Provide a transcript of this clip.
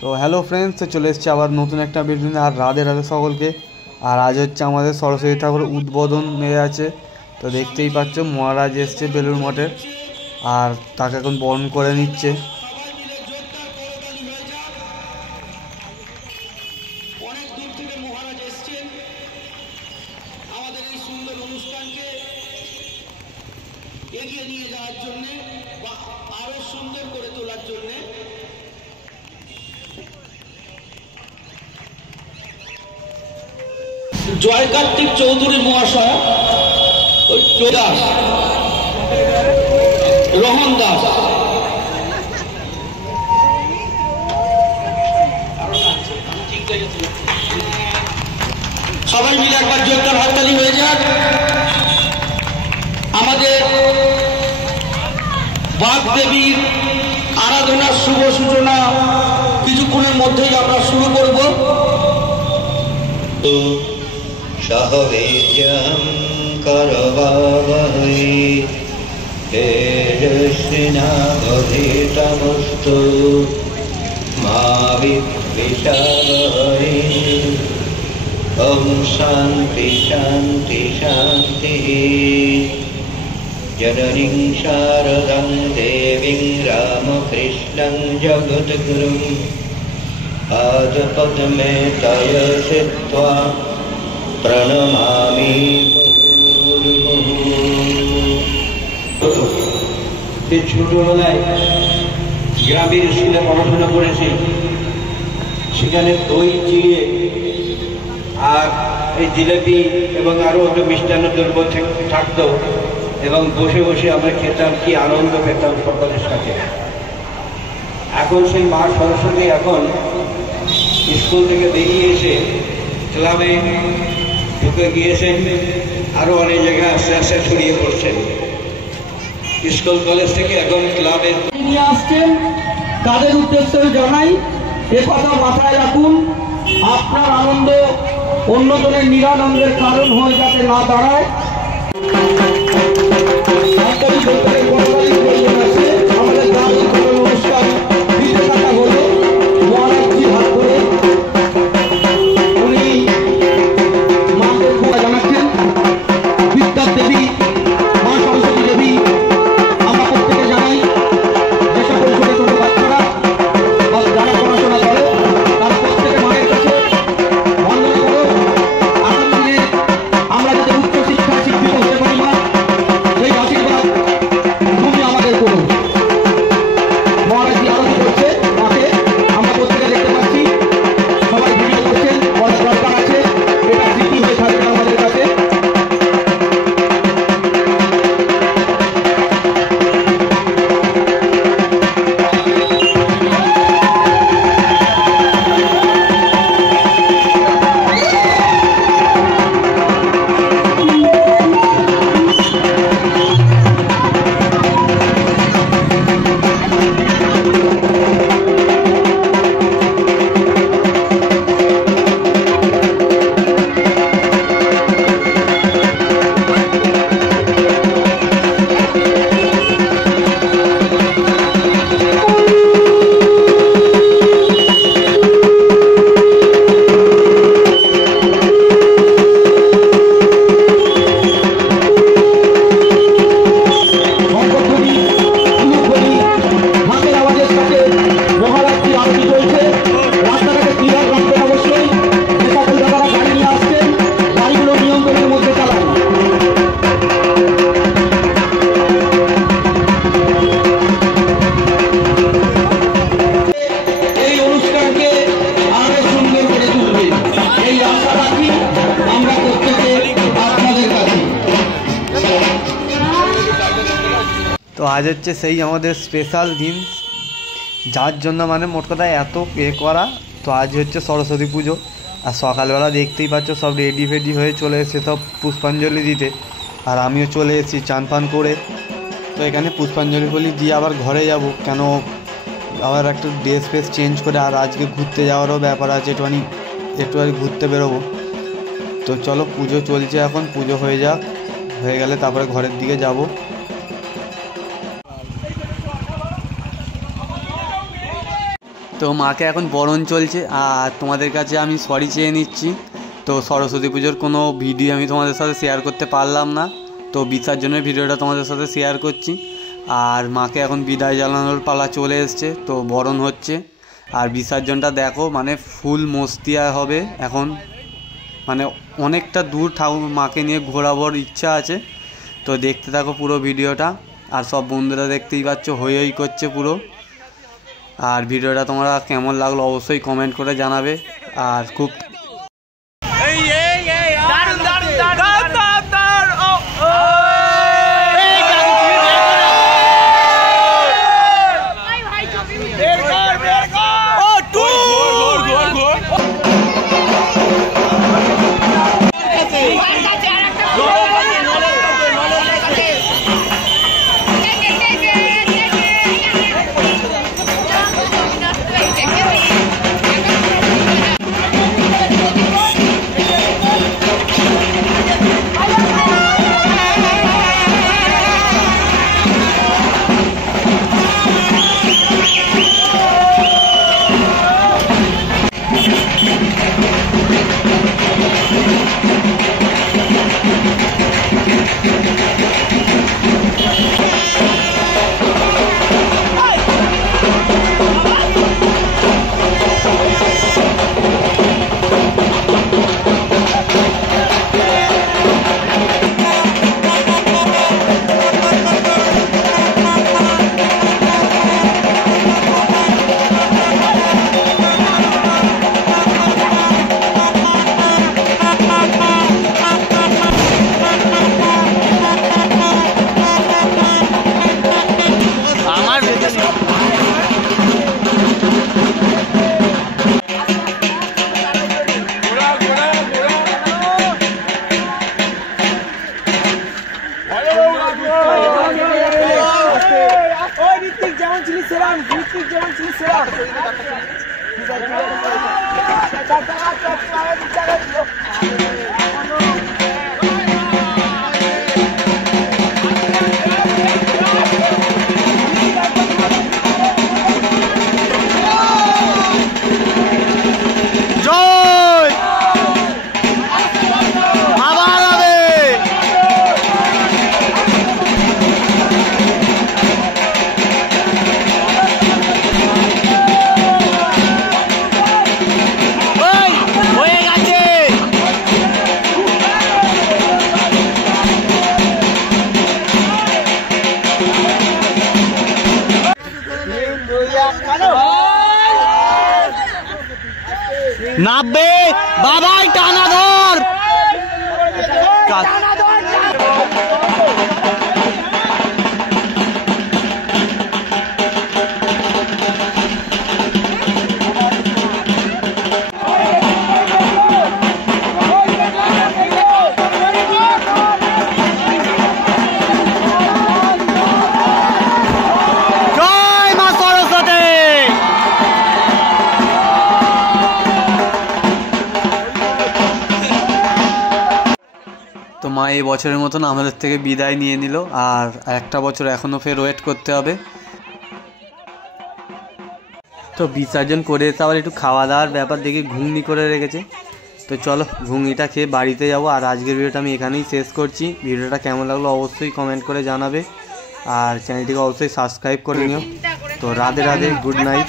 তো hello friends, তো চলে এসেছি আবার নতুন একটা ভিডিও নিয়ে। আর রাধে রাধে সকলকে। আর আজ হচ্ছে আমাদের সরস্বতী ঠাকুর উদ্বোধন হয়ে আছে। তো দেখতেই পাচ্ছ মহারাজ এসছে বেলুড় মঠের, আর তাকে এখন বরণ করে নিচ্ছে। এগিয়ে নিয়ে যাওয়ার জন্য বা আরো সুন্দর করে তোলার জন্য জয় কার্তিক চৌধুরী মহাশয়, দাস, রোহন দাস, সবাই মিলে একবার জোরদার হাততালি হয়ে যাক। আমাদের বাগদেবীর আরাধনার শুভ সূচনা কিছুক্ষণের মধ্যেই আমরা শুরু করব। সহবীর্যং করবাবহৈ তেজস্বিনাবধীতমস্তু মা বিদ্বিষাবহৈ। ওম শান্তি শান্তি শান্তি। জননীং শারদাং দেবীং রামকৃষ্ণং জগদ্গুরুং পাদপদ্মে তয় সিত্ত্বা প্রণমামি মুহুর্মুহুঃ। ছোটবেলায় গ্রামের স্কুলে পড়াশোনা করেছি, সেখানে দই চিড়ে আর এই জিলেপি এবং আরো একটা মিষ্টান্ন দ্রব্য থাকতো, এবং বসে বসে আমরা খেতাম, কি আনন্দ পেতাম সকলের সাথে। এখন সেই মা সরস্বতী এখন স্কুল থেকে বেরিয়ে এসে ক্লাবে ঢুকে গিয়েছেন, আরো অনেক জায়গায় আস্তে আস্তে ছড়িয়ে পড়ছেন। স্কুল কলেজ থেকে এখন ক্লাবে নিয়ে আসছেন, তাদের উদ্দেশ্যে জানাই এ কথা মাথায় রাখুন। আপনার আনন্দ অন্যজনের নিরানন্দের কারণ হয়ে যাতে না দাঁড়ায়। আমাদের গ্রামীণ অনুষ্ঠান দিতে থাকা হলো মহারাজজির হাত ধরে। উনি মাকে জানাচ্ছেন বিদ্যার দেবী মা সরস্বতী দেবী। আমরা প্রত্যেকে জানাই যে সকল ছোট ছোট বাচ্চারা বা যারা পড়াশোনা করে তারা প্রত্যেকে মায়ের কাছে বন্দনা করো। আগামী দিনে আমরা যাতে উচ্চ শিক্ষায় শিক্ষিত হতে পারি, মা সেই আশীর্বাদ তুমি আমাদের করো। মহারাজজি আরতি করছে মাকে, আমরা প্রত্যেকে দেখতে পাচ্ছি, সবাই ভিডিও করছেন, বলার দরকার আছে, এটা স্মৃতি হয়ে থাকবে আমাদের কাছে। তো আজ হচ্ছে সেই আমাদের স্পেশাল দিন, যার জন্য মানে মোট কথা এত করা। তো আজ হচ্ছে সরস্বতী পুজো, আর সকালবেলা দেখতেই পাচ্ছ সব রেডি ফেডি হয়ে চলে এসেছে সব পুষ্পাঞ্জলি দিতে। আর আমিও চলে এসেছি চান ফান করে। তো এখানে পুষ্পাঞ্জলি বলি দিয়ে আবার ঘরে যাব, কেন আবার একটু ড্রেস ফ্রেস চেঞ্জ করে। আর আজকে ঘুরতে যাওয়ারও ব্যাপার আছে, একটু ঘুরতে বেরোবো। তো চলো, পুজো চলছে এখন, পুজো হয়ে যাক, হয়ে গেলে তারপরে ঘরের দিকে যাব। তো মাকে এখন বরণ চলছে, আর তোমাদের কাছে আমি সরি চেয়ে নিচ্ছি। তো সরস্বতী পুজোর কোনো ভিডিও আমি তোমাদের সাথে শেয়ার করতে পারলাম না, তো বিসর্জনের ভিডিওটা তোমাদের সাথে শেয়ার করছি। আর মাকে এখন বিদায় জানানোর পালা চলে এসছে, তো বরণ হচ্ছে। আর বিসর্জনটা দেখো, মানে ফুল মস্তিয়া হবে এখন, মানে অনেকটা দূর ঠাকুর মাকে নিয়ে ঘোরাবার ইচ্ছা আছে। তো দেখতে থাকো পুরো ভিডিওটা। আর সব বন্ধুরা দেখতেই পাচ্ছ হই হই করছে পুরো। আর ভিডিওটা তোমরা কেমন লাগলো অবশ্যই কমেন্ট করে জানাবে। আর খুব নাববে বাবাই টানা ধর। তো মা এই বছরের মতন আমাদের থেকে বিদায় নিয়ে নিল, আর একটা বছর এখনও ফের ওয়েট করতে হবে। তো বিসর্জন করে এসে আবার একটু খাওয়া দাওয়ার ব্যাপার দেখে ঘুগনি করে রেখেছে। তো চলো ঘুগনিটা খেয়ে বাড়িতে যাবো। আর আজকের ভিডিওটা আমি এখানেই শেষ করছি। ভিডিওটা কেমন লাগলো অবশ্যই কমেন্ট করে জানাবে, আর চ্যানেলটিকে অবশ্যই সাবস্ক্রাইব করে নিও। তো রাধে রাধে, গুড নাইট।